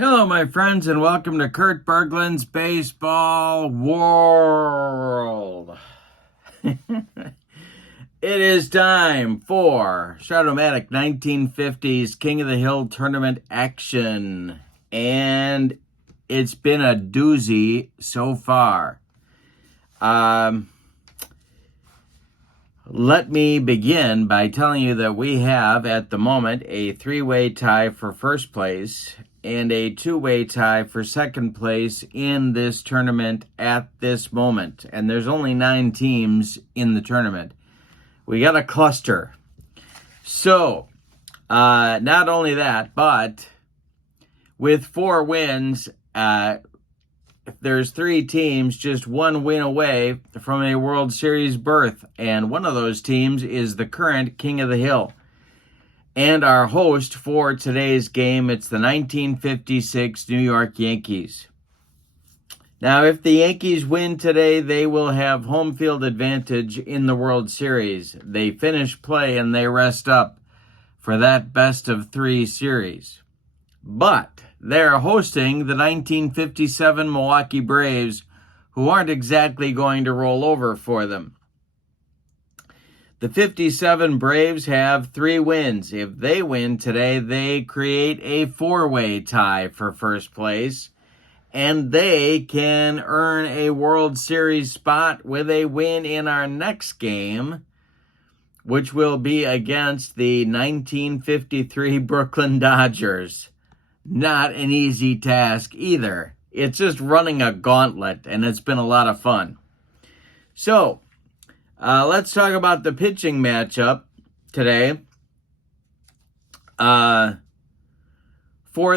Hello, my friends, and welcome to Kurt Berglund's Baseball World. It is time for STRAT 1950s King of the Hill tournament action, and it's been a doozy so far. Let me begin by telling you that we have, at the moment, a three-way tie for first place and a two-way tie for second place in this tournament at this moment. And there's only 9 teams in the tournament. We got a cluster. So, not only that, but with 4 wins, there's 3 teams just 1 win away from a World Series berth. And one of those teams is the current King of the Hill. And our host for today's game, it's the 1956 New York Yankees. Now, if the Yankees win today, they will have home field advantage in the World Series. They finish play and they rest up for that best-of-3 series. But they're hosting the 1957 Milwaukee Braves, who aren't exactly going to roll over for them. The 57 Braves have 3 wins. If they win today, they create a 4-way tie for first place, and they can earn a World Series spot with a win in our next game, which will be against the 1953 Brooklyn Dodgers. Not an easy task either. It's just running a gauntlet, and it's been a lot of fun. So, let's talk about the pitching matchup today. For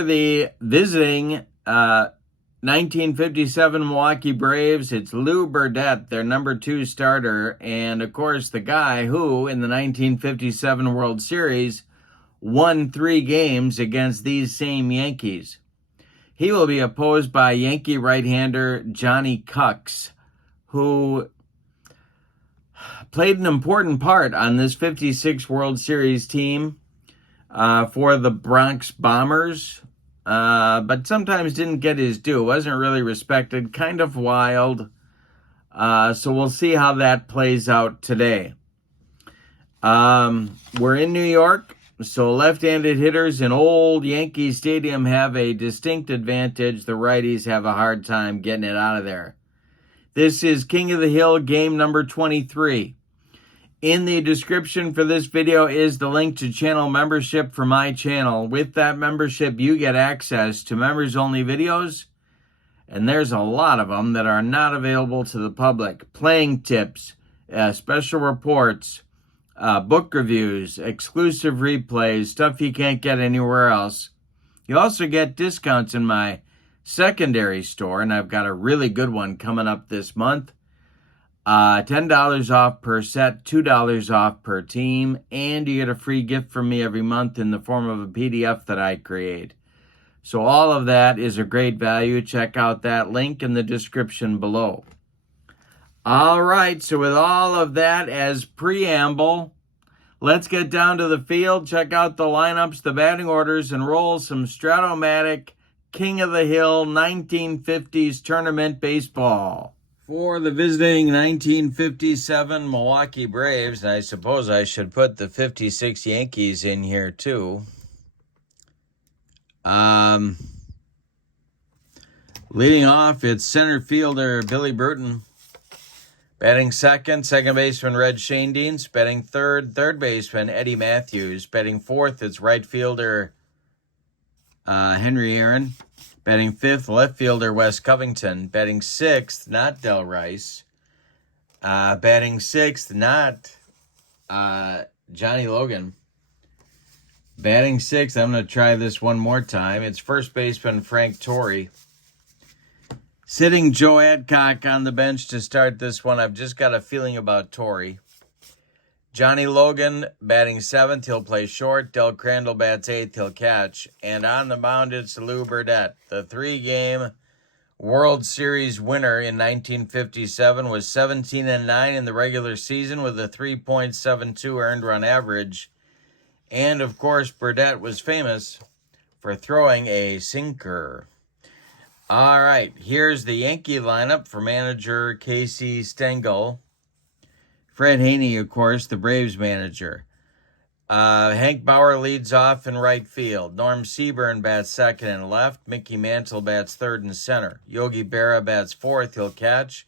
the visiting 1957 Milwaukee Braves, it's Lou Burdett, their number 2 starter, and of course the guy who, in the 1957 World Series, won 3 games against these same Yankees. He will be opposed by Yankee right-hander Johnny Cucks, who played an important part on this 56 World Series team for the Bronx Bombers, but sometimes didn't get his due. Wasn't really respected, kind of wild. So we'll see how that plays out today. We're in New York, so left-handed hitters in old Yankee Stadium have a distinct advantage. The righties have a hard time getting it out of there. This is King of the Hill game number 23. In the description for this video is the link to channel membership for my channel. With that membership, you get access to members-only videos, and there's a lot of them that are not available to the public. Playing tips, special reports, book reviews, exclusive replays, stuff you can't get anywhere else. You also get discounts in my secondary store, and I've got a really good one coming up this month. $10 off per set, $2 off per team, and you get a free gift from me every month in the form of a PDF that I create. So all of that is a great value. Check out that link in the description below. All right, so with all of that as preamble, let's get down to the field, check out the lineups, the batting orders, and roll some Strat-O-Matic King of the Hill 1950s tournament baseball. For the visiting 1957 Milwaukee Braves, and I suppose I should put the 56 Yankees in here too. Leading off, it's center fielder Billy Bruton. Batting second baseman Red Schoendienst. Batting third baseman Eddie Matthews. Batting fourth, it's right fielder Henry Aaron. Batting fifth, left fielder Wes Covington. Batting sixth, not Del Rice. Batting sixth, not Johnny Logan. Batting sixth, I'm going to try this one more time. It's first baseman Frank Torrey. Sitting Joe Adcock on the bench to start this one. I've just got a feeling about Torrey. Johnny Logan batting seventh. He'll play short. Del Crandall bats eighth. He'll catch. And on the mound, it's Lou Burdett. The 3-game World Series winner in 1957 was 17-9 in the regular season with a 3.72 earned run average. And, of course, Burdett was famous for throwing a sinker. All right, here's the Yankee lineup for manager Casey Stengel. Fred Haney, of course, the Braves manager. Hank Bauer leads off in right field. Norm Seaburn bats second and left. Mickey Mantle bats third and center. Yogi Berra bats fourth. He'll catch.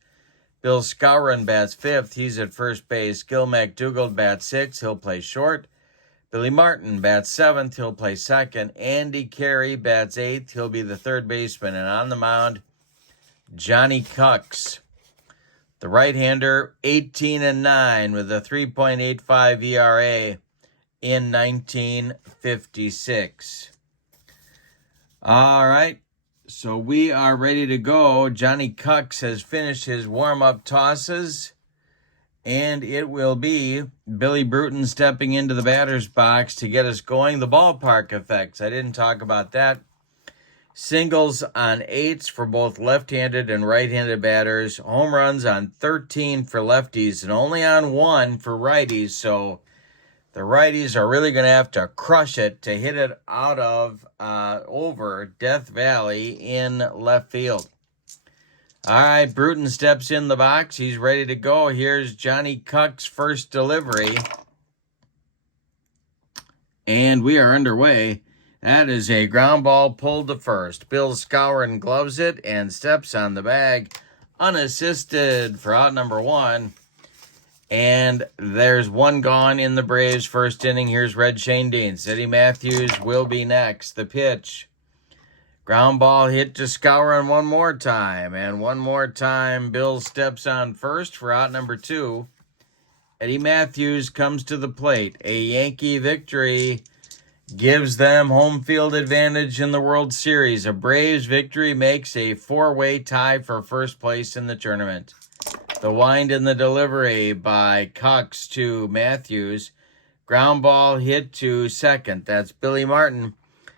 Bill Skowron bats fifth. He's at first base. Gil McDougald bats sixth. He'll play short. Billy Martin bats seventh. He'll play second. Andy Carey bats eighth. He'll be the third baseman. And on the mound, Johnny Cucks, the right-hander, 18-9 with a 3.85 ERA in 1956. All right, so we are ready to go. Johnny Cucks has finished his warm-up tosses, and it will be Billy Bruton stepping into the batter's box to get us going. The ballpark effects, I didn't talk about that. Singles on 8s for both left-handed and right-handed batters. Home runs on 13 for lefties and only on 1 for righties. So the righties are really going to have to crush it to hit it out of over Death Valley in left field. All right, Bruton steps in the box. He's ready to go. Here's Johnny Cuck's first delivery. And we are underway. That is a ground ball pulled to first. Bill Skowron gloves it and steps on the bag unassisted for out number 1. And there's one gone in the Braves' first inning. Here's Red Shanedean. Eddie Matthews will be next. The pitch. Ground ball hit to Skowron one more time. And one more time, Bill steps on first for out number 2. Eddie Matthews comes to the plate. A Yankee victory gives them home field advantage in the World Series. A Braves victory makes a 4-way tie for first place in the tournament. The wind and the delivery by Cox to Matthews. Ground ball hit to second. That's Billy Martin.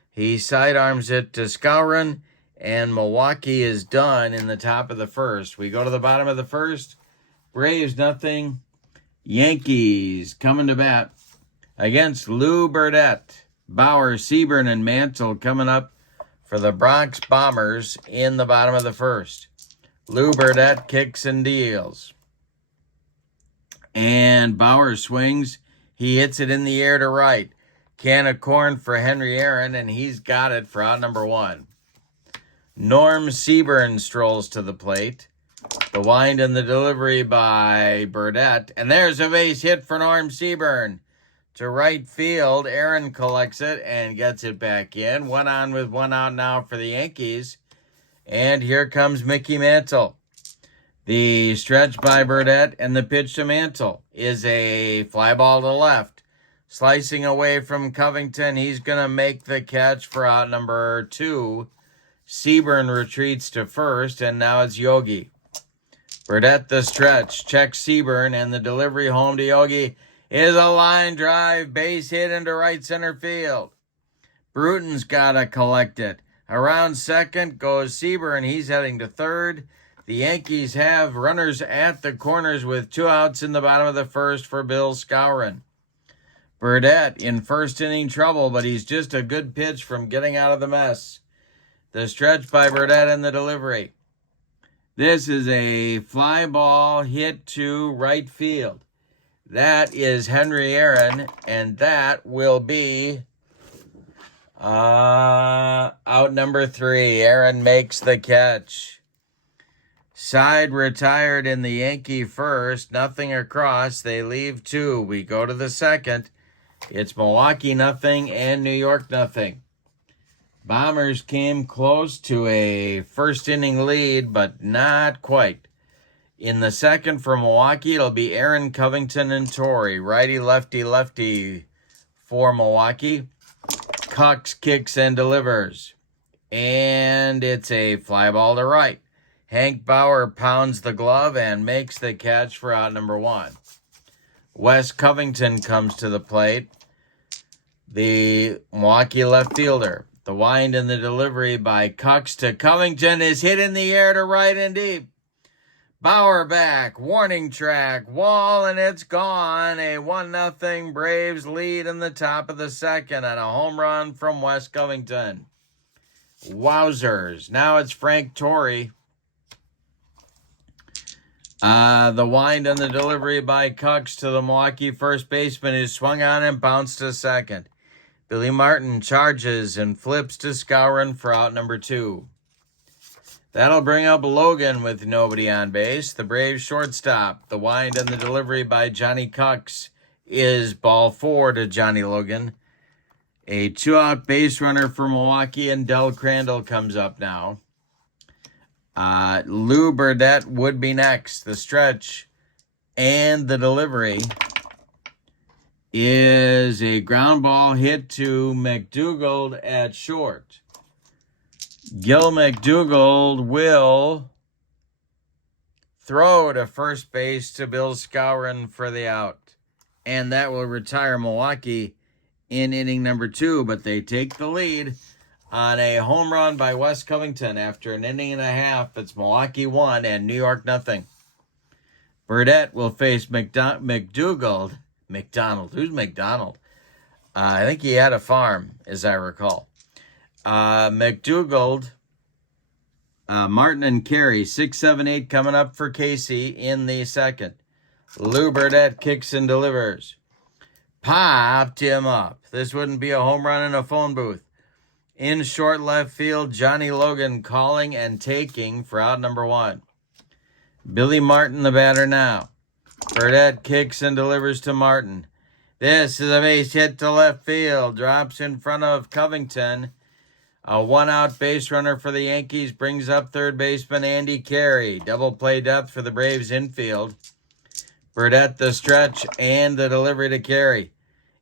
He sidearms it to Skowron, and Milwaukee is done in the top of the first. We go to the bottom of the first. Braves nothing. Yankees coming to bat against Lou Burdette. Bauer, Seaburn, and Mantle coming up for the Bronx Bombers in the bottom of the first. Lou Burdette kicks and deals. And Bauer swings. He hits it in the air to right. Can of corn for Henry Aaron, and he's got it for out number 1. Norm Seaburn strolls to the plate. The wind and the delivery by Burdette. And there's a base hit for Norm Seaburn. To right field, Aaron collects it and gets it back in. 1 on with 1 out now for the Yankees. And here comes Mickey Mantle. The stretch by Burdette and the pitch to Mantle is a fly ball to left. Slicing away from Covington, he's going to make the catch for out number 2. Seaburn retreats to first, and now it's Yogi. Burdette the stretch, checks Seaburn, and the delivery home to Yogi is a line drive, base hit into right center field. Bruton's got to collect it. Around second goes Seaburn. He's heading to third. The Yankees have runners at the corners with 2 outs in the bottom of the first for Bill Skowron. Burdette in first inning trouble, but he's just a good pitch from getting out of the mess. The stretch by Burdette and the delivery. This is a fly ball hit to right field. That is Henry Aaron, and that will be out number 3. Aaron makes the catch. Side retired in the Yankee first. Nothing across. They leave 2. We go to the second. It's Milwaukee nothing and New York nothing. Bombers came close to a first inning lead, but not quite. In the second for Milwaukee, it'll be Aaron, Covington, and Torrey. Righty, lefty, lefty for Milwaukee. Cox kicks and delivers. And it's a fly ball to right. Hank Bauer pounds the glove and makes the catch for out number 1. Wes Covington comes to the plate. The Milwaukee left fielder. The wind and the delivery by Cox to Covington is hit in the air to right and deep. Bauer back, warning track, wall, and it's gone. A 1-0 Braves lead in the top of the second on a home run from West Covington. Wowzers. Now it's Frank Torrey. The wind and the delivery by Cox to the Milwaukee first baseman, who swung on and bounced to second. Billy Martin charges and flips to Skowron for out number 2. That'll bring up Logan with nobody on base. The Braves shortstop. The wind and the delivery by Johnny Cox is ball 4 to Johnny Logan. A 2-out base runner for Milwaukee, and Del Crandall comes up now. Lou Burdett would be next. The stretch and the delivery is a ground ball hit to McDougald at short. Gil McDougald will throw to first base to Bill Skowron for the out. And that will retire Milwaukee in inning number 2. But they take the lead on a home run by West Covington after an inning and a half. It's Milwaukee 1 and New York 0. Burdett will face McDougald. McDonald. Who's McDonald? I think he had a farm, as I recall. McDougald, Martin and Carey, 6, 7, 8 coming up for Casey in the second. Lou Burdett kicks and delivers. Popped him up. This wouldn't be a home run in a phone booth. In short left field, Johnny Logan calling and taking for out number 1. Billy Martin, the batter now. Burdett kicks and delivers to Martin. This is a base hit to left field. Drops in front of Covington. A 1-out base runner for the Yankees brings up third baseman Andy Carey. Double play depth for the Braves infield. Burdett the stretch and the delivery to Carey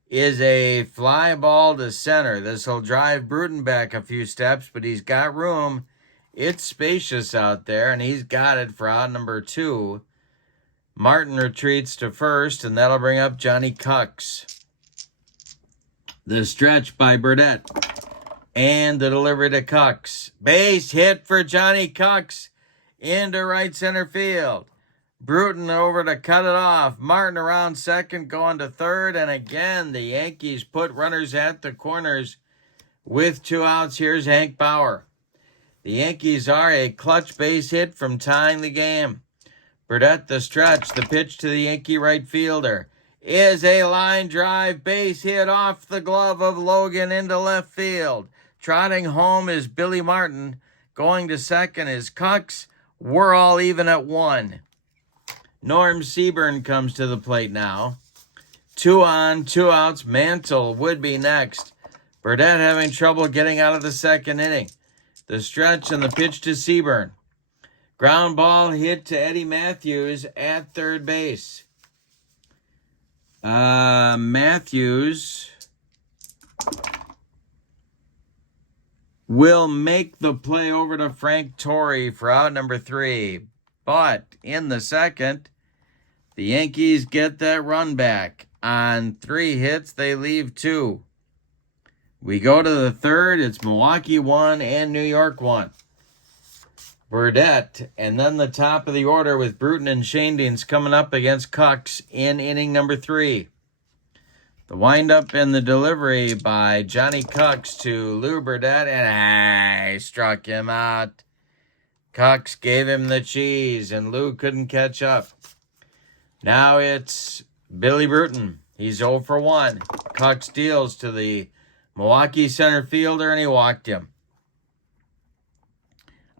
is a fly ball to center. This will drive Bruton back a few steps, but he's got room. It's spacious out there, and he's got it for out number 2. Martin retreats to first, and that'll bring up Johnny Cox. The stretch by Burdett. And the delivery to Cox. Base hit for Johnny Cox into right center field. Bruton over to cut it off. Martin around second, going to third. And again, the Yankees put runners at the corners with 2 outs. Here's Hank Bauer. The Yankees are a clutch base hit from tying the game. Burdett the stretch. The pitch to the Yankee right fielder is a line drive base hit off the glove of Logan into left field. Trotting home is Billy Martin. Going to second is Cox. We're all even at 1. Norm Seaburn comes to the plate now. 2 on, 2 outs. Mantle would be next. Burdett having trouble getting out of the second inning. The stretch and the pitch to Seaburn. Ground ball hit to Eddie Matthews at third base. Matthews will make the play over to Frank Torrey for out number 3. But in the second, the Yankees get that run back. On 3 hits, they leave 2. We go to the third. It's Milwaukee 1 and New York 1. Burdett, and then the top of the order with Bruton and Shandings coming up against Cox in inning number 3. The windup and the delivery by Johnny Cox to Lou Burdett, and he struck him out. Cox gave him the cheese, and Lou couldn't catch up. Now it's Billy Bruton. He's 0 for 1. Cox deals to the Milwaukee center fielder, and he walked him.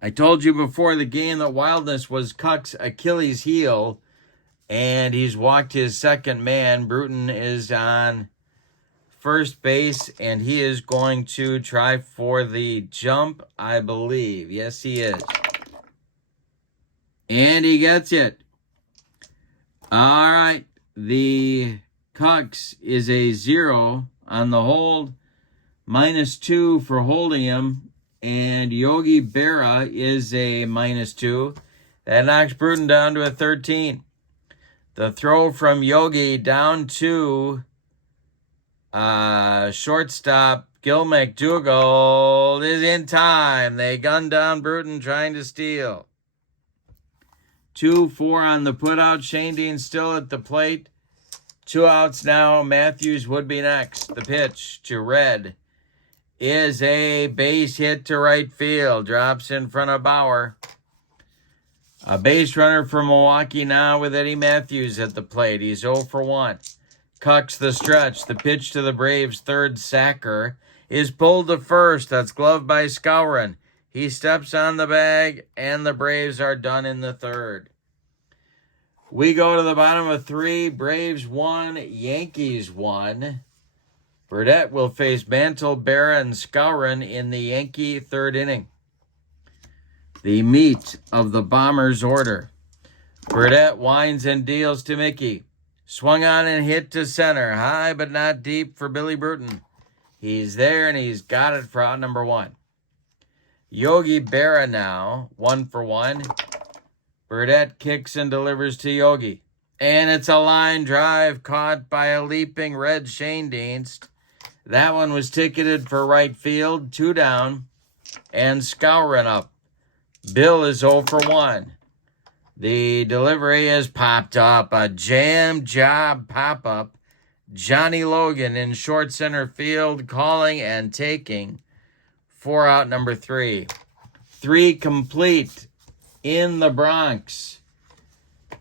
I told you before the game that Wildness was Cox's Achilles heel, and he's walked his second man. Bruton is on first base, and he is going to try for the jump, I believe. Yes, he is. And he gets it. All right. The Cox is a 0 on the hold. -2 for holding him. And Yogi Berra is a -2. That knocks Bruton down to a 13. The throw from Yogi down to shortstop Gil McDougald is in time. They gun down Bruton trying to steal. 2-4 on the putout. Shane Dean still at the plate. 2 outs now. Matthews would be next. The pitch to Red is a base hit to right field. Drops in front of Bauer. A base runner for Milwaukee now with Eddie Matthews at the plate. He's 0 for 1. Cucks the stretch. The pitch to the Braves' third sacker is pulled to first. That's gloved by Skowron. He steps on the bag, and the Braves are done in the third. We go to the bottom of 3. Braves 1, Yankees 1. Burdett will face Mantle, Berra, and Skowron in the Yankee third inning. The meat of the Bombers' order. Burdett winds and deals to Mickey. Swung on and hit to center. High but not deep for Billy Bruton. He's there and he's got it for out number 1. Yogi Berra now, 1 for 1. Burdett kicks and delivers to Yogi. And it's a line drive caught by a leaping Red Shane Dienst. That one was ticketed for right field. 2 down. And Skowron up. Bill is 0 for 1. The delivery is popped up. A jam job pop-up. Johnny Logan in short center field, calling and taking for out number 3. 3 complete in the Bronx.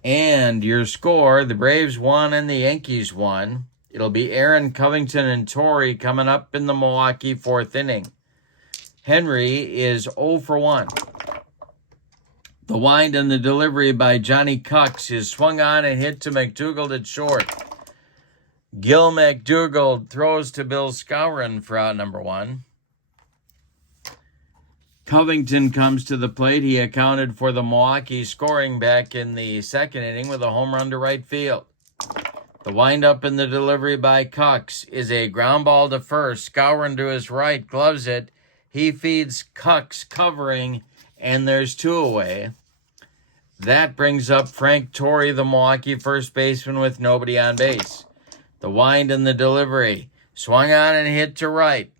And your score, the Braves won and the Yankees won. It'll be Aaron, Covington, and Torrey coming up in the Milwaukee 4th inning. Henry is 0 for 1. The wind and the delivery by Johnny Cucks is swung on and hit to McDougald at short. Gil McDougald throws to Bill Skowron for out number 1. Covington comes to the plate. He accounted for the Milwaukee scoring back in the 2nd inning with a home run to right field. The windup and the delivery by Cucks is a ground ball to first. Skowron to his right, gloves it. He feeds Cucks covering, and there's 2 away. That brings up Frank Torrey, the Milwaukee first baseman, with nobody on base. The wind and the delivery. Swung on and hit to right.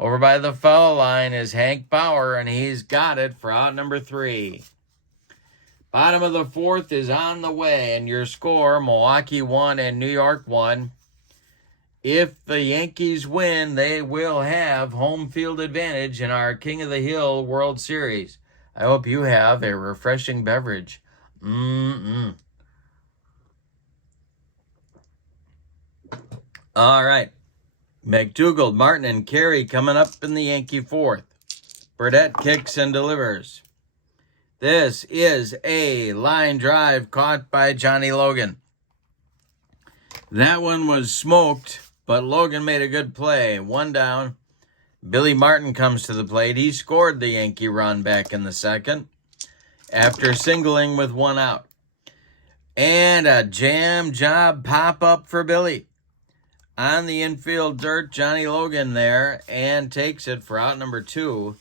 Over by the foul line is Hank Bauer, and he's got it for out number 3. Bottom of the 4th is on the way, and your score, Milwaukee 1 and New York 1. If the Yankees win, they will have home field advantage in our King of the Hill World Series. I hope you have a refreshing beverage. All right. McDougald, Martin, and Carey coming up in the Yankee 4th. Burdett kicks and delivers. This is a line drive caught by Johnny Logan. That one was smoked, but Logan made a good play. 1 down. Billy Martin comes to the plate. He scored the Yankee run back in the 2nd after singling with 1 out. And a jam job pop-up for Billy. On the infield dirt, Johnny Logan there, and takes it for out number 2.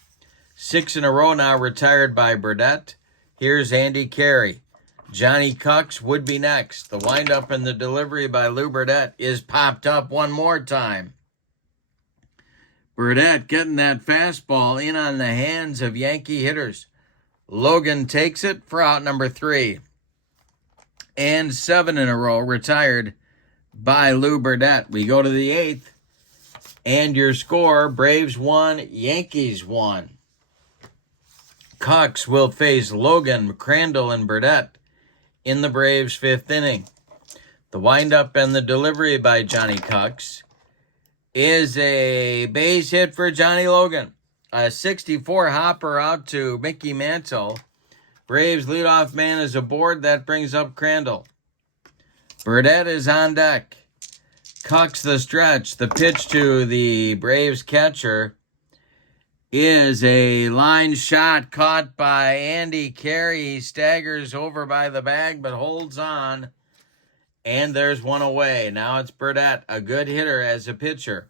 6 in a row now retired by Burdett. Here's Andy Carey. Johnny Cucks would be next. The windup and the delivery by Lou Burdett is popped up one more time. Burdett getting that fastball in on the hands of Yankee hitters. Logan takes it for out number 3. And 7 in a row retired by Lou Burdett. We go to the 8th. And your score, Braves 1, Yankees 1. Cucks will face Logan, Crandall, and Burdett in the Braves' 5th inning. The windup and the delivery by Johnny Cucks is a base hit for Johnny Logan. A 64 hopper out to Mickey Mantle. Braves leadoff man is aboard. That brings up Crandall. Burdett is on deck. Cucks the stretch. The pitch to the Braves catcher is a line shot caught by Andy Carey. He staggers over by the bag but holds on. And there's 1 away. Now it's Burdett, a good hitter as a pitcher.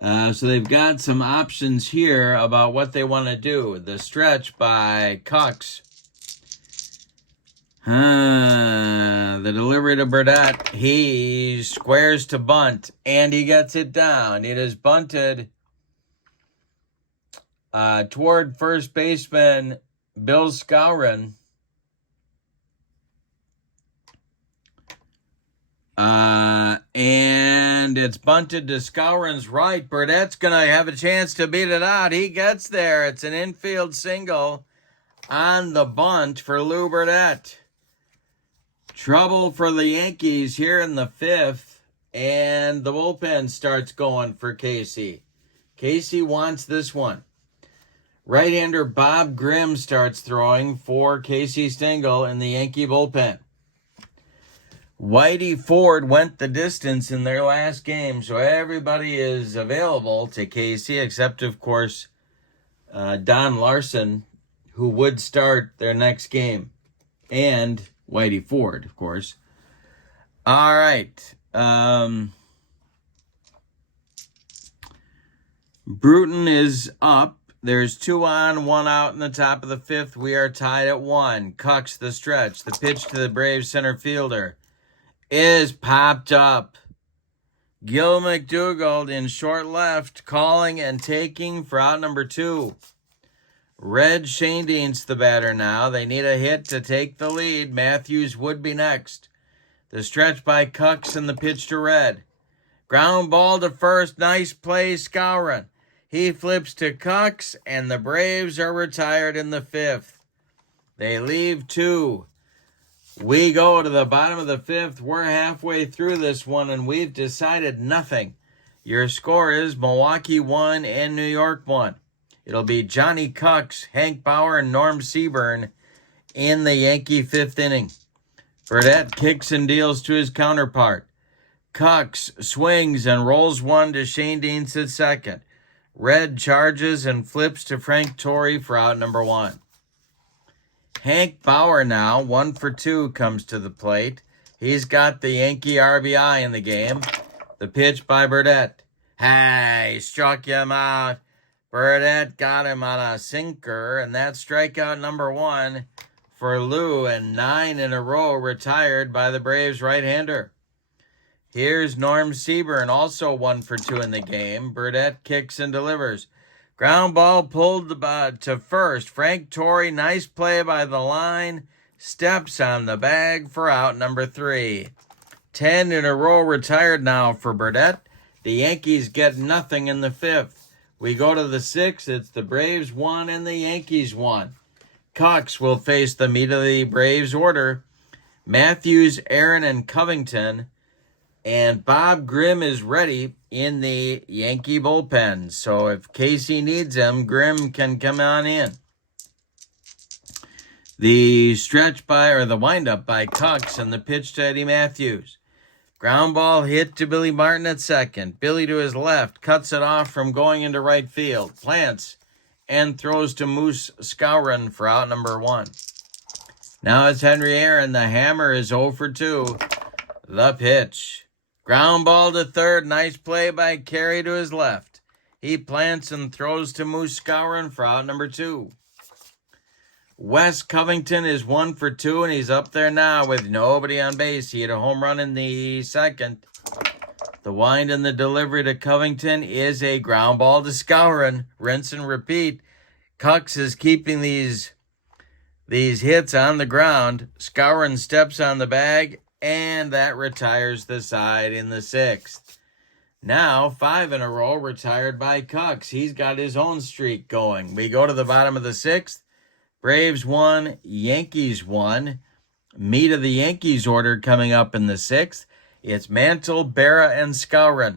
So they've got some options here about what they want to do. The stretch by Cucks. The delivery to Burdett. He squares to bunt, and he gets it down. It is bunted toward first baseman Bill Skowron. And it's bunted to Skowron's right. Burdett's going to have a chance to beat it out. He gets there. It's an infield single on the bunt for Lou Burdett. Trouble for the Yankees here in the fifth. And the bullpen starts going for Casey. Casey wants this one. Right-hander Bob Grimm starts throwing for Casey Stengel in the Yankee bullpen. Whitey Ford went the distance in their last game, so everybody is available to Casey, except, of course, Don Larson, who would start their next game, and Whitey Ford, of course. All right. Bruton is up. There's 2 on, 1 out in the top of the fifth. We are tied at 1. Cucks the stretch. The pitch to the Braves center fielder is popped up. Gil McDougald in short left, calling and taking for out number 2. Red Schoendienst the batter now. They need a hit to take the lead. Matthews would be next. The stretch by Cucks and the pitch to Red. Ground ball to first. Nice play, Skowron. He flips to Cucks, and the Braves are retired in the fifth. They leave 2. We go to the bottom of the fifth. We're halfway through this one, and we've decided nothing. Your score is Milwaukee 1 and New York 1. It'll be Johnny Cucks, Hank Bauer, and Norm Seaburn in the Yankee fifth inning. Burdett kicks and deals to his counterpart. Cucks swings and rolls one to Schoendienst at second. Red charges and flips to Frank Torrey for out number 1. Hank Bauer now, 1 for 2, comes to the plate. He's got the Yankee RBI in the game. The pitch by Burdett. Hey, struck him out. Burdett got him on a sinker, and that's strikeout number 1 for Lou, and 9 in a row retired by the Braves right-hander. Here's Norm Seaburn, also 1 for 2 in the game. Burdett kicks and delivers. Ground ball pulled to first. Frank Torrey, nice play by the line. Steps on the bag for out number 3. 10 in a row retired now for Burdett. The Yankees get nothing in the fifth. We go to the sixth. It's the Braves 1 and the Yankees 1. Cox will face the meat of the Braves order. Matthews, Aaron, and Covington. And Bob Grimm is ready in the Yankee bullpen. So if Casey needs him, Grimm can come on in. The stretch by, or the windup by Cucks and the pitch to Eddie Matthews. Ground ball hit to Billy Martin at second. Billy to his left, cuts it off from going into right field. Plants and throws to Moose Skowron for out number 1. Now it's Henry Aaron. The hammer is 0 for 2. The pitch. Ground ball to third. Nice play by Carey to his left. He plants and throws to Moose Skowron for out number 2. Wes Covington is 1 for 2, and he's up there now with nobody on base. He had a home run in the second. The wind and the delivery to Covington is a ground ball to Skowron. Rinse and repeat. Cucks is keeping these hits on the ground. Skowron steps on the bag, and that retires the side in the sixth. Now, 5 in a row retired by Cucks. He's got his own streak going. We go to the bottom of the sixth. Braves 1, Yankees 1. Meat of the Yankees order coming up in the sixth. It's Mantle, Berra, and Skowron.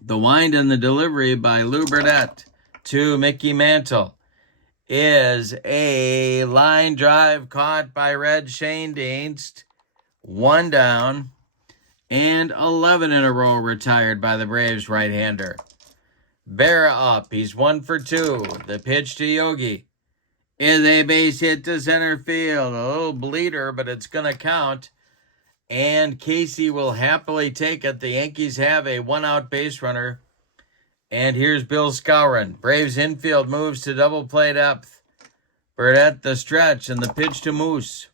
The wind and the delivery by Lou Burdett to Mickey Mantle is a line drive caught by Red Schoendienst. 1 down, and 11 in a row retired by the Braves right-hander. Berra up. He's 1 for 2. The pitch to Yogi is a base hit to center field. A little bleeder, but it's going to count. And Casey will happily take it. The Yankees have a 1-out base runner. And here's Bill Skowron. Braves infield moves to double play depth. Burdett the stretch, and the pitch to Moose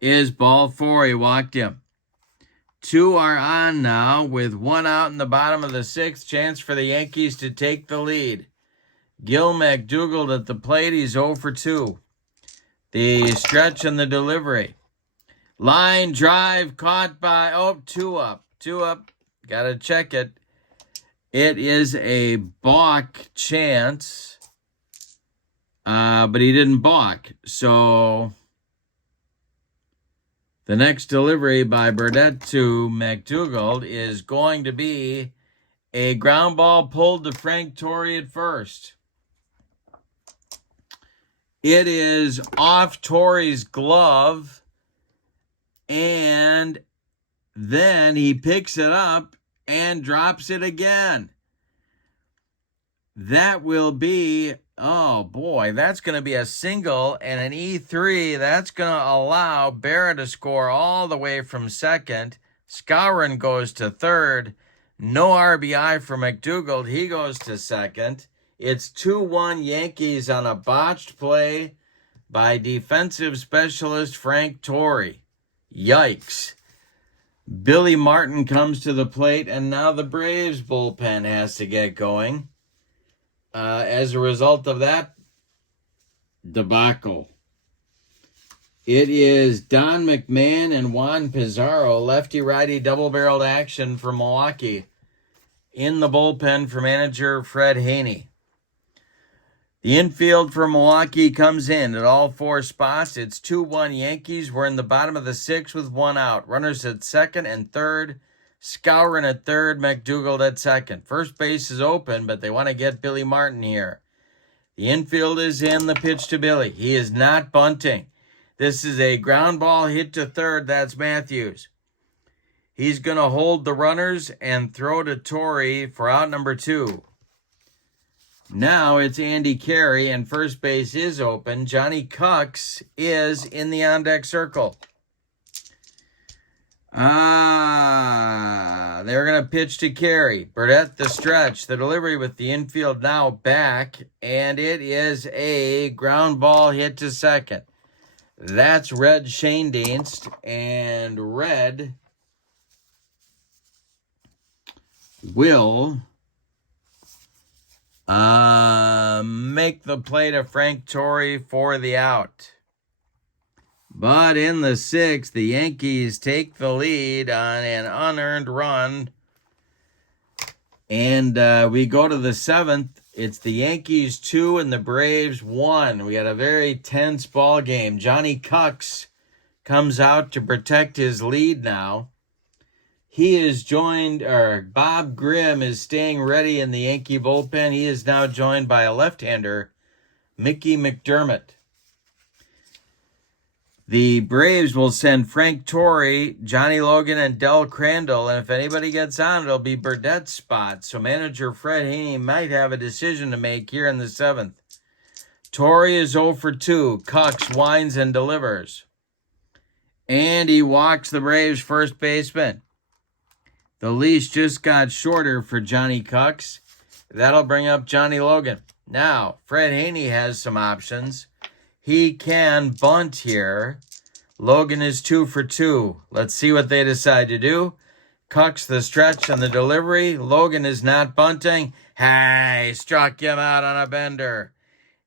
is ball 4. He walked him. 2 are on now with 1 out in the bottom of the sixth. Chance for the Yankees to take the lead. Gil McDougald at the plate. He's 0 for 2. The stretch and the delivery. Line drive caught by, two up. Got to check it. It is a balk chance, but he didn't balk. So the next delivery by Burdett to McDougald is going to be a ground ball pulled to Frank Torrey at first. It is off Torrey's glove, and then he picks it up and drops it again. That will be, oh boy, that's going to be a single and an E3. That's going to allow Barrett to score all the way from second. Skowron goes to third. No RBI for McDougald. He goes to second. It's 2-1 Yankees on a botched play by defensive specialist Frank Torrey. Yikes. Billy Martin comes to the plate, and now the Braves bullpen has to get going as a result of that debacle. It is Don McMahon and Juan Pizarro, lefty-righty double-barreled action for Milwaukee, in the bullpen for manager Fred Haney. The infield for Milwaukee comes in at all four spots. It's 2-1 Yankees. We're in the bottom of the sixth with one out. Runners at second and third. Skowron at third, McDougald at second. First base is open, but they want to get Billy Martin here. The infield is in, the pitch to Billy. He is not bunting. This is a ground ball hit to third. That's Matthews. He's going to hold the runners and throw to Torrey for out number 2. Now it's Andy Carey, and first base is open. Johnny Cucks is in the on-deck circle. They're going to pitch to Carey. Burdett the stretch. The delivery with the infield now back, and it is a ground ball hit to second. That's Red Schoendienst, and Red will make the play to Frank Torrey for the out. But in the sixth, the Yankees take the lead on an unearned run. And we go to the seventh. It's the Yankees 2 and the Braves 1. We had a very tense ball game. Johnny Cucks comes out to protect his lead now. He is joined, Bob Grimm is staying ready in the Yankee bullpen. He is now joined by a left-hander, Mickey McDermott. The Braves will send Frank Torrey, Johnny Logan, and Del Crandall, and if anybody gets on, it'll be Burdett's spot. So manager Fred Haney might have a decision to make here in the seventh. Torrey is 0 for 2. Cucks winds and delivers. And he walks the Braves first baseman. The leash just got shorter for Johnny Cucks. That'll bring up Johnny Logan. Now, Fred Haney has some options. He can bunt here. Logan is 2 for 2. Let's see what they decide to do. Cucks the stretch on the delivery. Logan is not bunting. Hey, struck him out on a bender.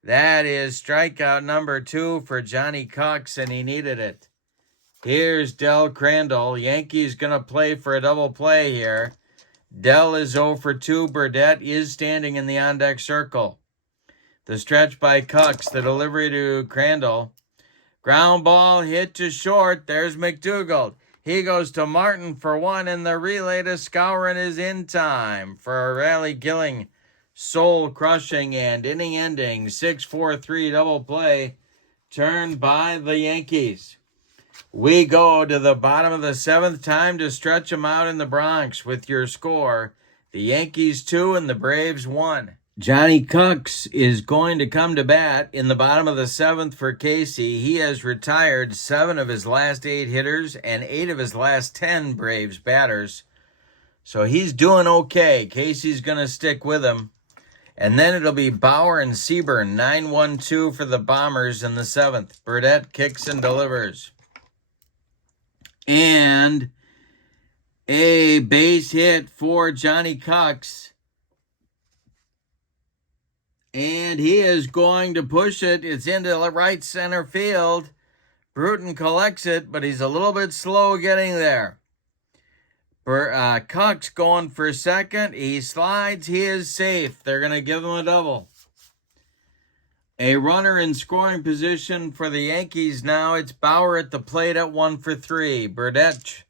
That is strikeout number 2 for Johnny Cucks, and he needed it. Here's Del Crandall. Yankees going to play for a double play here. Del is 0 for 2. Burdett is standing in the on-deck circle. The stretch by Cucks. The delivery to Crandall. Ground ball hit to short. There's McDougald. He goes to Martin for 1, and the relay to Skowron is in time for a rally-killing, soul-crushing, and inning-ending 6-4-3 double play turned by the Yankees. We go to the bottom of the seventh. Time to stretch them out in the Bronx with your score. The Yankees 2 and the Braves 1. Johnny Cucks is going to come to bat in the bottom of the seventh for Casey. He has retired 7 of his last 8 hitters and 8 of his last 10 Braves batters. So he's doing okay. Casey's going to stick with him. And then it'll be Bauer and Seaburn, 9-1-2 for the Bombers in the seventh. Burdett kicks and delivers. And a base hit for Johnny Cucks. And he is going to push it. It's into right center field. Bruton collects it, but he's a little bit slow getting there. Cox going for second. He slides. He is safe. They're going to give him a double. A runner in scoring position for the Yankees now. It's Bauer at the plate at 1-for-3. Burdette,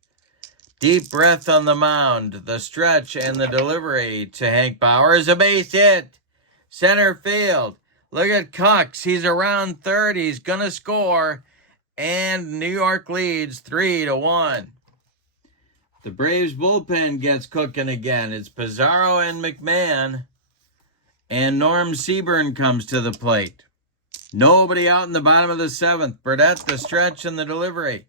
deep breath on the mound. The stretch and the delivery to Hank Bauer is a base hit. Center field. Look at Cox. He's around third. He's going to score. And New York leads 3-1. The Braves bullpen gets cooking again. It's Pizarro and McMahon. And Norm Seaburn comes to the plate. Nobody out in the bottom of the seventh. Burdette, the stretch and the delivery.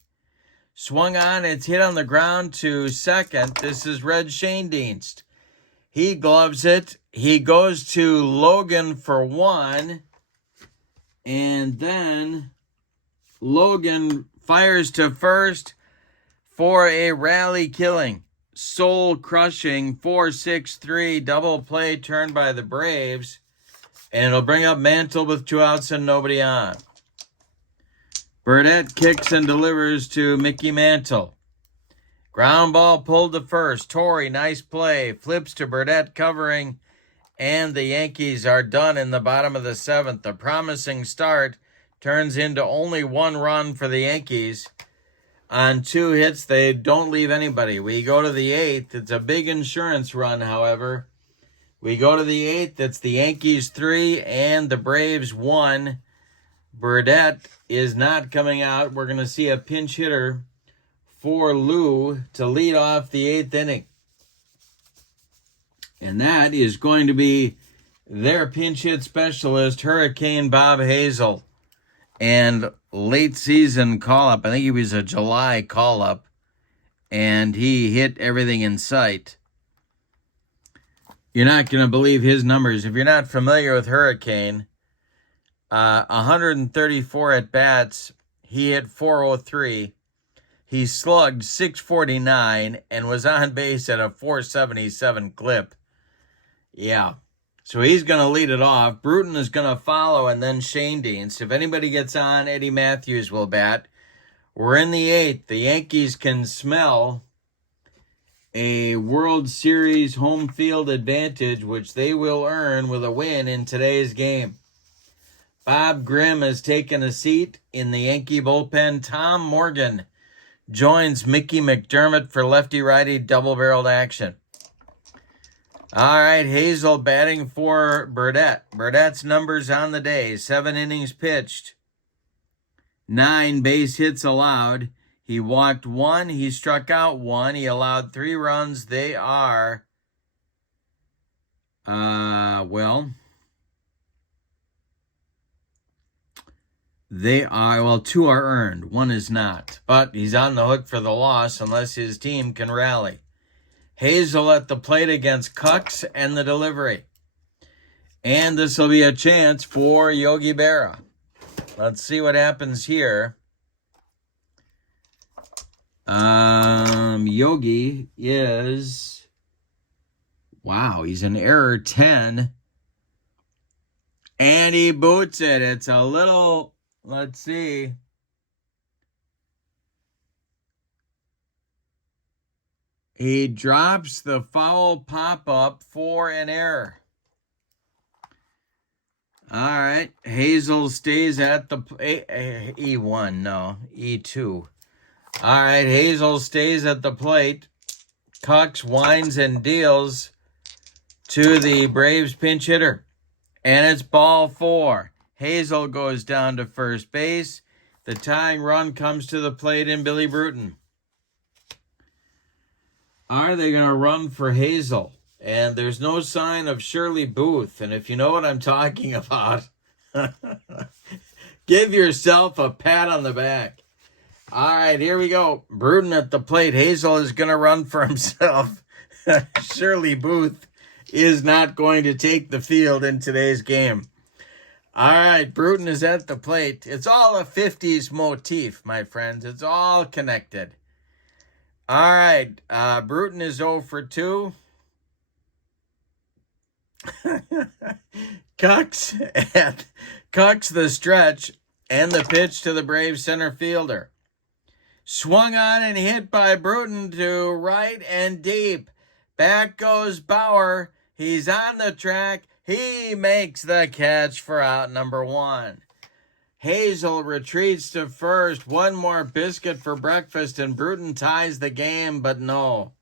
Swung on. It's hit on the ground to second. This is Red Schoendienst. He gloves it. He goes to Logan for one. And then Logan fires to first for a rally killing, soul-crushing 4-6-3 double play turned by the Braves, and it'll bring up Mantle with 2 outs and nobody on. Burdette kicks and delivers to Mickey Mantle. Ground ball pulled to first. Torrey, nice play. Flips to Burdette covering, and the Yankees are done in the bottom of the seventh. A promising start turns into only 1 run for the Yankees. On 2 hits, they don't leave anybody. We go to the 8th. It's a big insurance run, however. We go to the 8th. It's the Yankees 3 and the Braves 1. Burdette is not coming out. We're going to see a pinch hitter for Lou to lead off the 8th inning. And that is going to be their pinch hit specialist, Hurricane Bob Hazel. And late season call-up, I think he was a July call-up, and he hit everything in sight. You're not going to believe his numbers. If you're not familiar with Hurricane, 134 at-bats, he hit 403. He slugged 649 and was on base at a 477 clip. Yeah. So he's going to lead it off. Bruton is going to follow, and then Schoendienst. If anybody gets on, Eddie Matthews will bat. We're in the 8th. The Yankees can smell a World Series home field advantage, which they will earn with a win in today's game. Bob Grimm has taken a seat in the Yankee bullpen. Tom Morgan joins Mickey McDermott for lefty-righty double-barreled action. All right, Hazel batting for Burdette. Burdette's numbers on the day: 7 innings pitched, 9 base hits allowed. He walked 1. He struck out 1. He allowed 3 runs. They are, 2 are earned. 1 is not. But he's on the hook for the loss unless his team can rally. Hazel at the plate against Cox and the delivery. And this will be a chance for Yogi Berra. Let's see what happens here. Yogi is, he's an error 10. And he boots it. It's a little, let's see. He drops the foul pop-up for an error. All right. Hazel stays at the E1, no, E2. All right. Hazel stays at the plate. Cox winds and deals to the Braves pinch hitter. And it's ball 4. Hazel goes down to first base. The tying run comes to the plate in Billy Bruton. Are they going to run for Hazel? And there's no sign of Shirley Booth. And if you know what I'm talking about, give yourself a pat on the back. All right, here we go. Bruton at the plate. Hazel is going to run for himself. Shirley Booth is not going to take the field in today's game. All right, Bruton is at the plate. It's all a 50s motif, my friends. It's all connected. All right, Bruton is 0 for 2. Cox the stretch And the pitch to the Braves center fielder. Swung on and hit by Bruton to right and deep. Back goes Bauer. He's on the track. He makes the catch for out number 1. Hazel retreats to first. One more biscuit for breakfast, and Bruton ties the game, but no.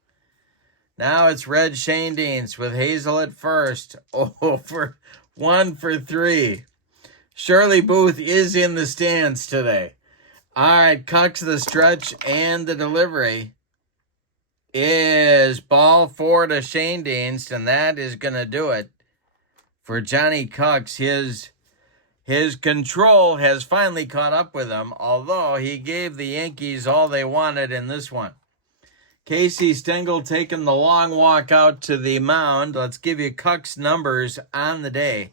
Now it's Red Schoendienst with Hazel at first. Oh, for 1 for 3. Shirley Booth is in the stands today. All right, Cox the stretch, and the delivery is ball 4 to Schoendienst, and that is going to do it for Johnny Cox. His control has finally caught up with him, although he gave the Yankees all they wanted in this one. Casey Stengel taking the long walk out to the mound. Let's give you Cox numbers on the day.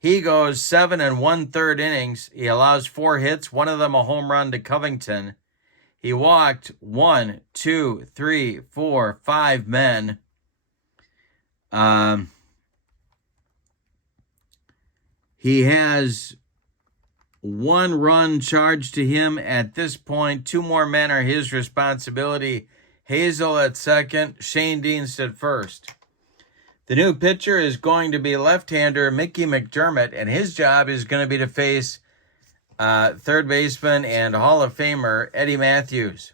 He goes 7 1/3 innings. He allows 4 hits, one of them a home run to Covington. He walked 1, 2, 3, 4, 5 men. He has 1 run charged to him at this point. 2 more men are his responsibility. Hazel at second, Schoendienst at first. The new pitcher is going to be left-hander Mickey McDermott, and his job is going to be to face third baseman and Hall of Famer Eddie Matthews.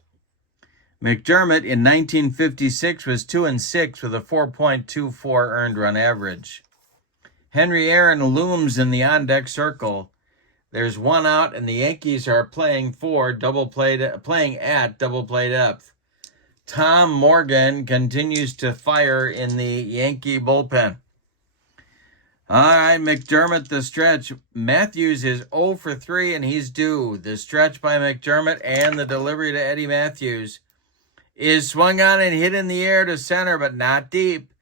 McDermott in 1956 was 2-6 with a 4.24 earned run average. Henry Aaron looms in the on-deck circle. There's 1 out, and the Yankees are playing at double play depth. Tom Morgan continues to fire in the Yankee bullpen. All right, McDermott, the stretch. Matthews is 0 for 3, and he's due. The stretch by McDermott and the delivery to Eddie Matthews is swung on and hit in the air to center, but not deep.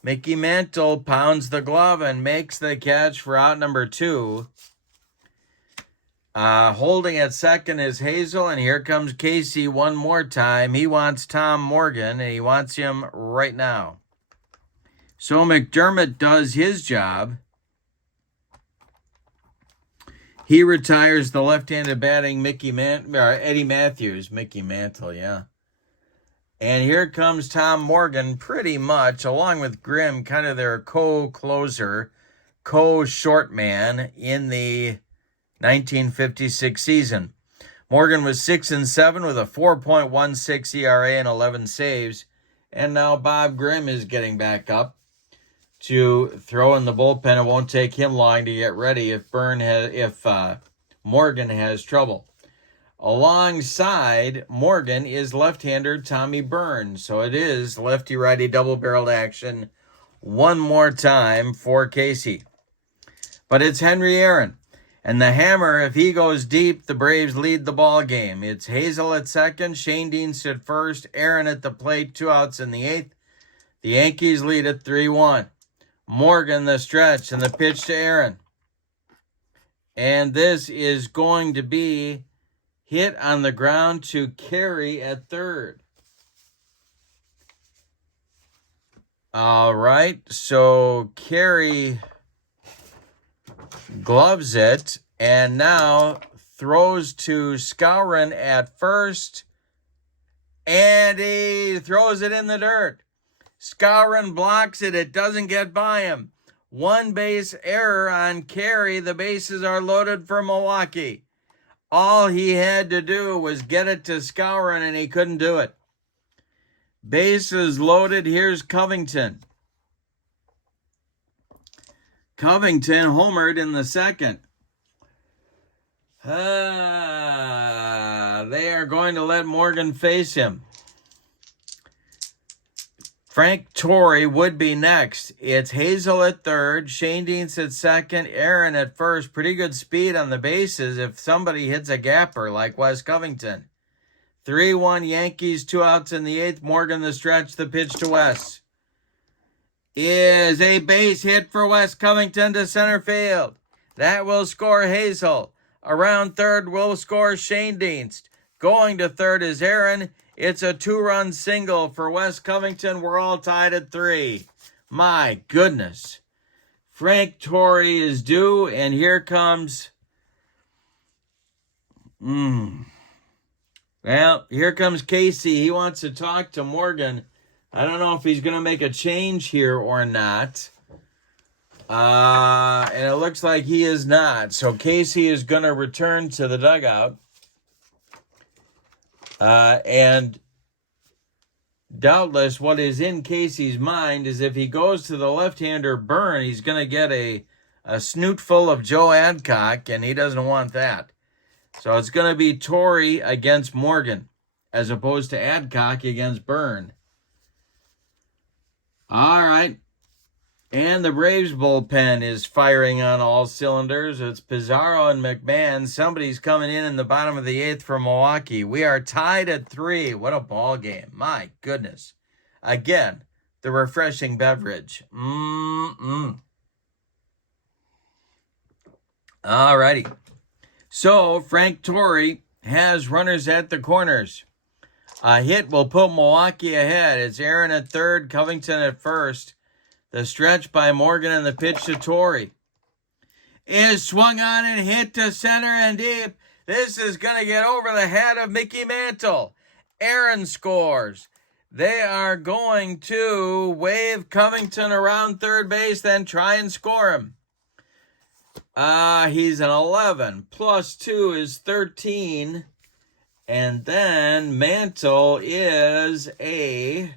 Mickey Mantle pounds the glove and makes the catch for out number 2. Holding at second is Hazel, and here comes Casey one more time. He wants Tom Morgan, and he wants him right now. So McDermott does his job. He retires the left-handed batting Eddie Matthews. Mickey Mantle, yeah. And here comes Tom Morgan, pretty much, along with Grimm, kind of their co-closer, co-short man in the 1956 season. Morgan was 6-7 with a 4.16 ERA and 11 saves. And now Bob Grimm is getting back up to throw in the bullpen. It won't take him long to get ready if Morgan has trouble. Alongside Morgan is left-hander Tommy Burns. So it is lefty-righty double-barreled action one more time for Casey. But it's Henry Aaron. And the hammer, if he goes deep, the Braves lead the ball game. It's Hazel at second, Schoendienst at first, Aaron at the plate, 2 outs in the 8th. The Yankees lead at 3-1. Morgan the stretch and the pitch to Aaron. And this is going to be hit on the ground to Carey at third. All right, so Carey gloves it and now throws to Skowron at first, and he throws it in the dirt. Skowron blocks it. It doesn't get by him. 1 base error on Carey. The bases are loaded for Milwaukee. All he had to do was get it to Skowron, and he couldn't do it. Bases loaded. Here's Covington. Covington homered in the second. They are going to let Morgan face him. Frank Torrey would be next. It's Hazel at third, Schoendienst at second, Aaron at first. Pretty good speed on the bases if somebody hits a gapper like Wes Covington. 3-1 Yankees, 2 outs in the 8th. Morgan the stretch, the pitch to Wes is a base hit for Wes Covington to center field. That will score Hazel. Around third will score Schoendienst. Going to third is Aaron. It's a 2-run single for Wes Covington. We're all tied at 3. My goodness. Frank Torrey is due, and here comes Well, here comes Casey. He wants to talk to Morgan. I don't know if he's going to make a change here or not. And it looks like he is not. So Casey is going to return to the dugout. And doubtless what is in Casey's mind is if he goes to the left-hander Byrne, he's going to get a snoot full of Joe Adcock, and he doesn't want that. So it's going to be Torrey against Morgan as opposed to Adcock against Byrne. All right. And the Braves bullpen is firing on all cylinders. It's Pizarro and McMahon. Somebody's coming in the bottom of the 8th for Milwaukee. We are tied at 3. What a ball game. My goodness. Again, the refreshing beverage. All righty. So Frank Torrey has runners at the corners. A hit will put Milwaukee ahead. It's Aaron at third, Covington at first. The stretch by Morgan and the pitch to Torrey is swung on and hit to center and deep. This is going to get over the head of Mickey Mantle. Aaron scores. They are going to wave Covington around third base, then try and score him. He's an 11. Plus 2 is 13. And then Mantle is a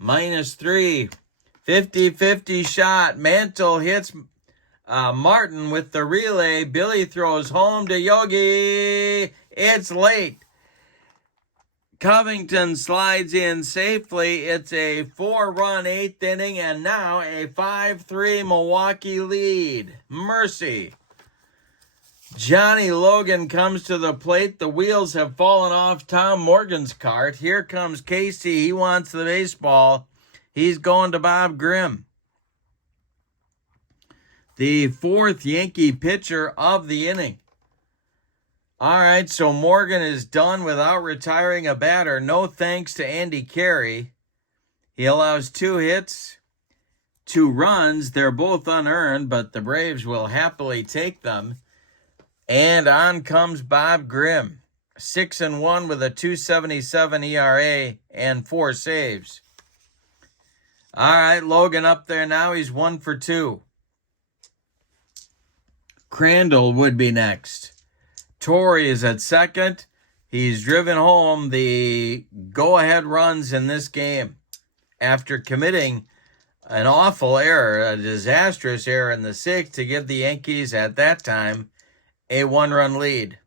-3. 50-50 shot. Mantle hits Martin with the relay. Billy throws home to Yogi. It's late. Covington slides in safely. It's a 4-run 8th inning and now a 5-3 Milwaukee lead. Mercy. Johnny Logan comes to the plate. The wheels have fallen off Tom Morgan's cart. Here comes Casey. He wants the baseball. He's going to Bob Grimm. The 4th Yankee pitcher of the inning. All right, so Morgan is done without retiring a batter. No thanks to Andy Carey. He allows 2 hits, 2 runs. They're both unearned, but the Braves will happily take them. And on comes Bob Grimm. 6-1 with a 2.77 ERA and 4 saves. All right, Logan up there now. He's 1 for 2. Crandall would be next. Torrey is at second. He's driven home the go-ahead runs in this game after committing an awful error, a disastrous error in the 6th to give the Yankees at that time a 1-run lead.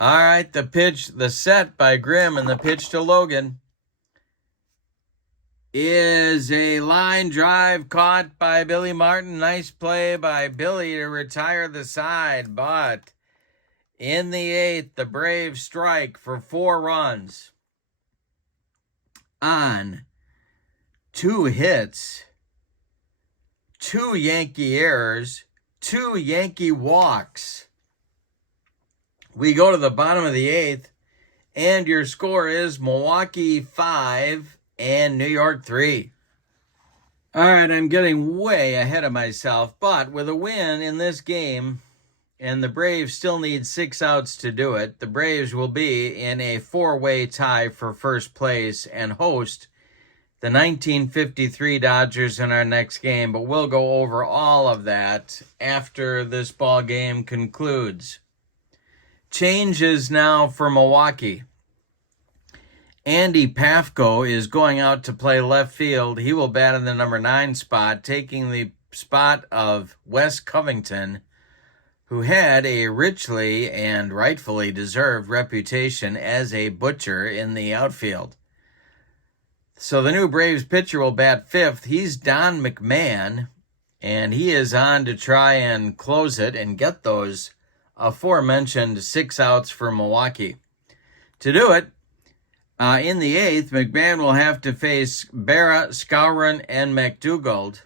All right, the set by Grimm and the pitch to Logan is a line drive caught by Billy Martin. Nice play by Billy to retire the side, but in the 8th, the Braves strike for 4 runs on 2 hits, 2 Yankee errors, 2 Yankee walks. We go to the bottom of the 8th, and your score is Milwaukee 5 and New York 3. All right, I'm getting way ahead of myself, but with a win in this game, and the Braves still need 6 outs to do it, the Braves will be in a 4-way tie for first place and host the 1953 Dodgers in our next game, but we'll go over all of that after this ball game concludes. Changes now for Milwaukee. Andy Pafko is going out to play left field. He will bat in the number 9 spot, taking the spot of Wes Covington, who had a richly and rightfully deserved reputation as a butcher in the outfield. So the new Braves pitcher will bat 5th. He's Don McMahon, and he is on to try and close it and get those aforementioned 6 outs for Milwaukee. To do it, in the 8th, McMahon will have to face Berra, Skowron, and McDougald.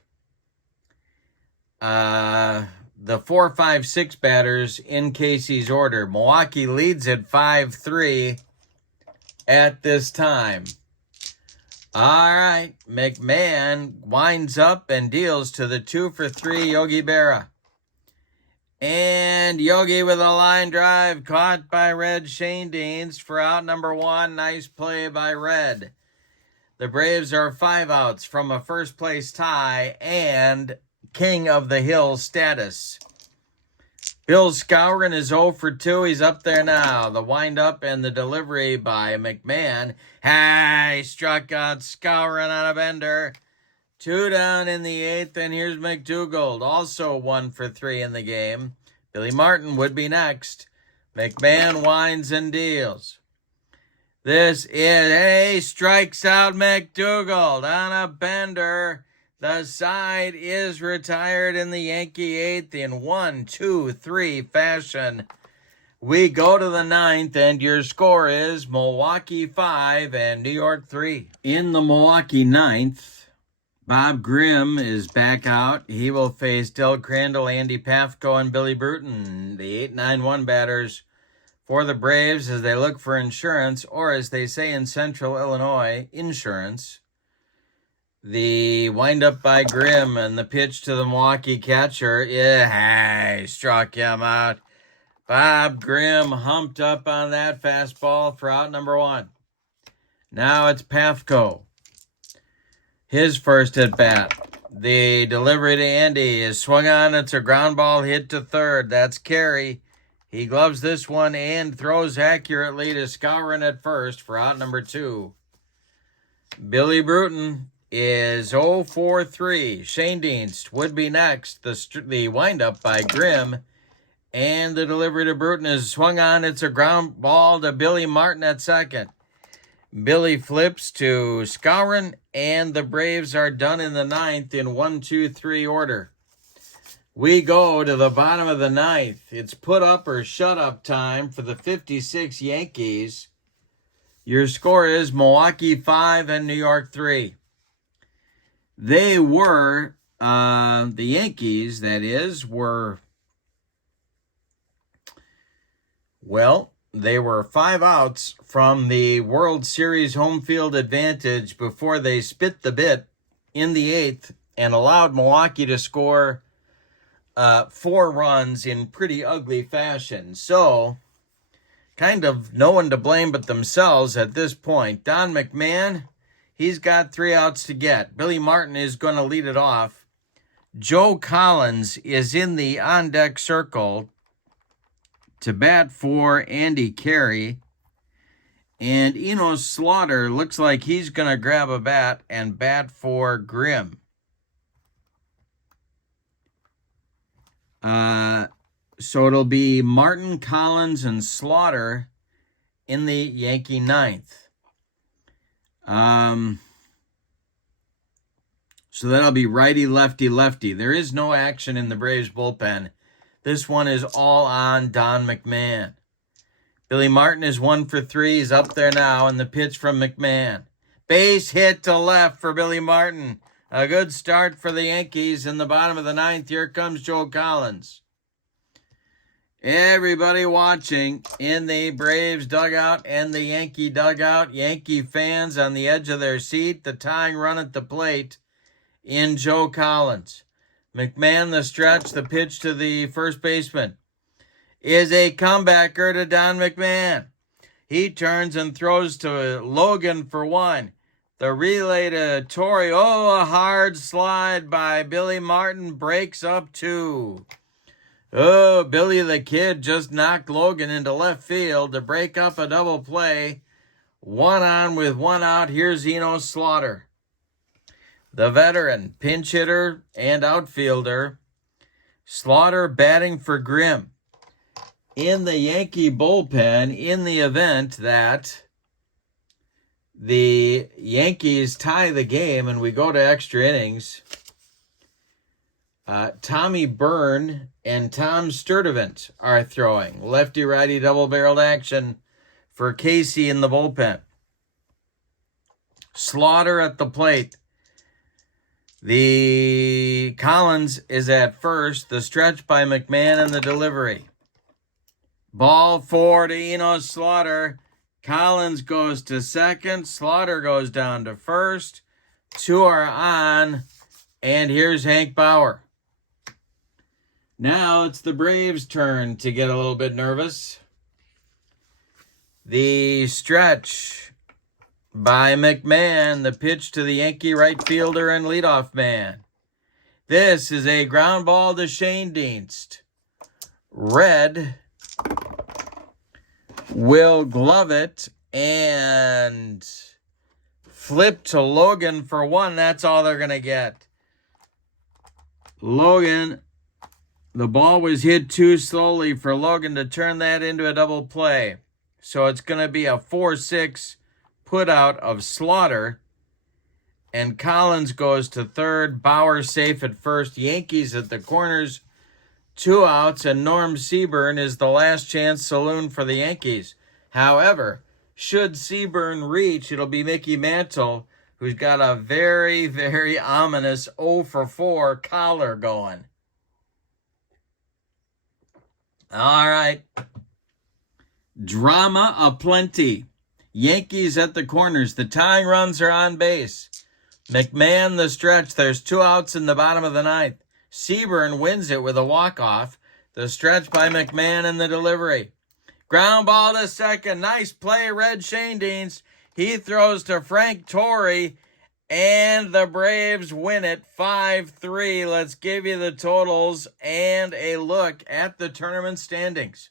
The 4, 5, 6 batters in Casey's order. Milwaukee leads at 5-3 at this time. All right, McMahon winds up and deals to the 2 for 3 Yogi Berra. And And Yogi with a line drive caught by Red Shane Deans for out number 1. Nice play by Red. The Braves are 5 outs from a first place tie and King of the Hill status. Bill Skowron is 0 for 2. He's up there now. The windup and the delivery by McMahon. He struck out Skowron on a bender. 2 down in the 8th, and here's McDougald, also 1 for 3 in the game. Billy Martin would be next. McMahon winds and deals. This is, strikes out McDougald on a bender. The side is retired in the Yankee 8th in 1-2-3 fashion. We go to the 9th, and your score is Milwaukee 5 and New York 3. In the Milwaukee 9th, Bob Grimm is back out. He will face Del Crandall, Andy Pafko, and Billy Bruton, the 8-9-1 batters for the Braves as they look for insurance, or as they say in Central Illinois, insurance. The windup by Grimm and the pitch to the Milwaukee catcher. He struck him out. Bob Grimm humped up on that fastball for out number 1. Now it's Pafko. His first at bat. The delivery to Andy is swung on. It's a ground ball hit to third. That's Carey. He gloves this one and throws accurately to Skowron at first for out number 2. Billy Bruton is 0 for 3. Shane Dienst would be next. The windup by Grimm and the delivery to Bruton is swung on. It's a ground ball to Billy Martin at second. Billy flips to Skowron, and the Braves are done in the 9th in 1-2-3 order. We go to the bottom of the 9th. It's put up or shut up time for the 56 Yankees. Your score is Milwaukee 5 and New York 3. They were, the Yankees, that is, they were 5 outs from the World Series home field advantage before they spit the bit in the 8th and allowed Milwaukee to score 4 runs in pretty ugly fashion. So, kind of no one to blame but themselves at this point. Don McMahon, he's got 3 outs to get. Billy Martin is going to lead it off. Joe Collins is in the on-deck circle to bat for Andy Carey. And Enos Slaughter looks like he's going to grab a bat and bat for Grimm. So it'll be Martin, Collins, and Slaughter in the Yankee 9th. So that'll be righty, lefty, lefty. There is no action in the Braves bullpen. This one is all on Don McMahon. Billy Martin is 1 for 3. He's up there now, and the pitch from McMahon. Base hit to left for Billy Martin. A good start for the Yankees in the bottom of the 9th. Here comes Joe Collins. Everybody watching in the Braves dugout and the Yankee dugout. Yankee fans on the edge of their seat. The tying run at the plate in Joe Collins. McMahon, the stretch, the pitch to the first baseman is a comebacker to Don McMahon. He turns and throws to Logan for 1. The relay to Torrey. A hard slide by Billy Martin breaks up 2. Billy the Kid just knocked Logan into left field to break up a double play. 1 on with 1 out. Here's Enos Slaughter, the veteran pinch hitter and outfielder. Slaughter batting for Grimm. In the Yankee bullpen, in the event that the Yankees tie the game and we go to extra innings, Tommy Byrne and Tom Sturdivant are throwing. Lefty-righty double-barreled action for Casey in the bullpen. Slaughter at the plate. The Collins is at first. The stretch by McMahon and the delivery. Ball 4 to Enos Slaughter. Collins goes to second. Slaughter goes down to first. 2 are on. And here's Hank Bauer. Now it's the Braves' turn to get a little bit nervous. The stretch by McMahon, the pitch to the Yankee right fielder and leadoff man. This is a ground ball to Shane Dienst. Red will glove it and flip to Logan for one. That's all they're going to get. Logan, the ball was hit too slowly for Logan to turn that into a double play. So it's going to be a 4-6 put out of Slaughter. And Collins goes to third. Bauer safe at first. Yankees at the corners. 2 outs, and Norm Seaburn is the last chance saloon for the Yankees. However, should Seaburn reach, it'll be Mickey Mantle, who's got a very, very ominous 0-for-4 collar going. All right. Drama aplenty. Yankees at the corners. The tying runs are on base. McMahon the stretch. There's 2 outs in the bottom of the 9th. Seaburn wins it with a walk-off. The stretch by McMahon and the delivery. Ground ball to second. Nice play, Red Shane Dienst. He throws to Frank Torrey, and the Braves win it 5-3. Let's give you the totals and a look at the tournament standings.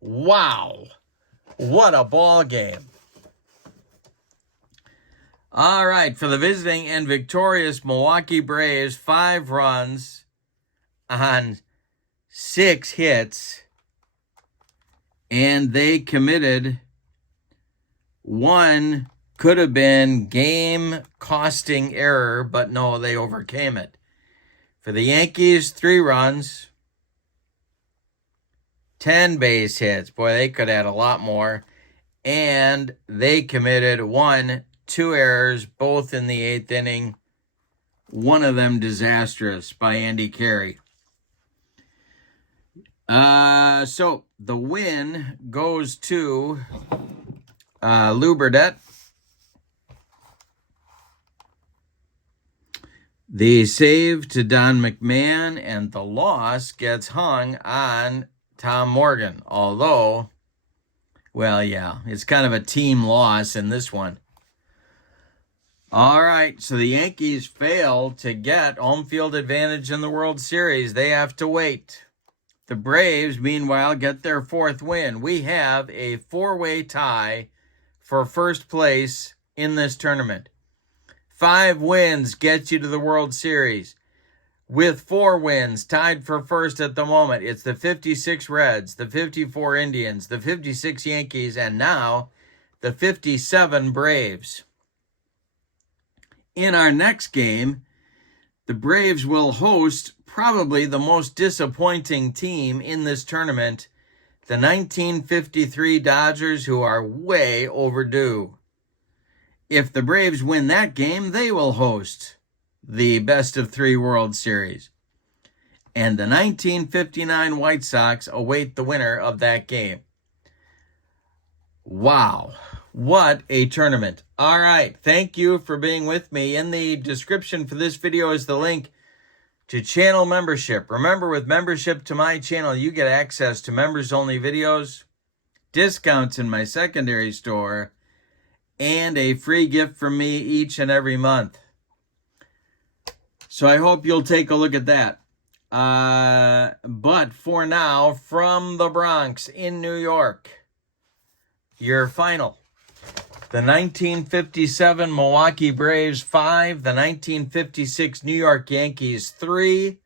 Wow. What a ball game. All right, for the visiting and victorious Milwaukee Braves, 5 runs on 6 hits, and they committed one could have been game-costing error, but no, they overcame it. For the Yankees, 3 runs, 10 base hits. Boy, they could add a lot more. And they committed 2 errors, both in the 8th inning. One of them disastrous by Andy Carey. So the win goes to Lou Burdett. The save to Don McMahon, and the loss gets hung on Tom Morgan. Although, well, yeah, it's kind of a team loss in this one. All right, so the Yankees fail to get home field advantage in the World Series. They have to wait. The Braves, meanwhile, get their 4th win. We have a 4-way tie for first place in this tournament. 5 wins gets you to the World Series. With 4 wins, tied for first at the moment, it's the 56 Reds, the 54 Indians, the 56 Yankees, and now the 57 Braves. In our next game, the Braves will host probably the most disappointing team in this tournament, the 1953 Dodgers, who are way overdue. If the Braves win that game, they will host the best-of-3 World Series. And the 1959 White Sox await the winner of that game. Wow. What a tournament. All right. Thank you for being with me. In the description for this video is the link to channel membership. Remember, with membership to my channel, you get access to members-only videos, discounts in my secondary store, and a free gift from me each and every month. So I hope you'll take a look at that. But for now, from the Bronx in New York, your final. The 1957 Milwaukee Braves 5, the 1956 New York Yankees 3.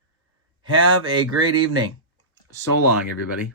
Have a great evening. So long, everybody.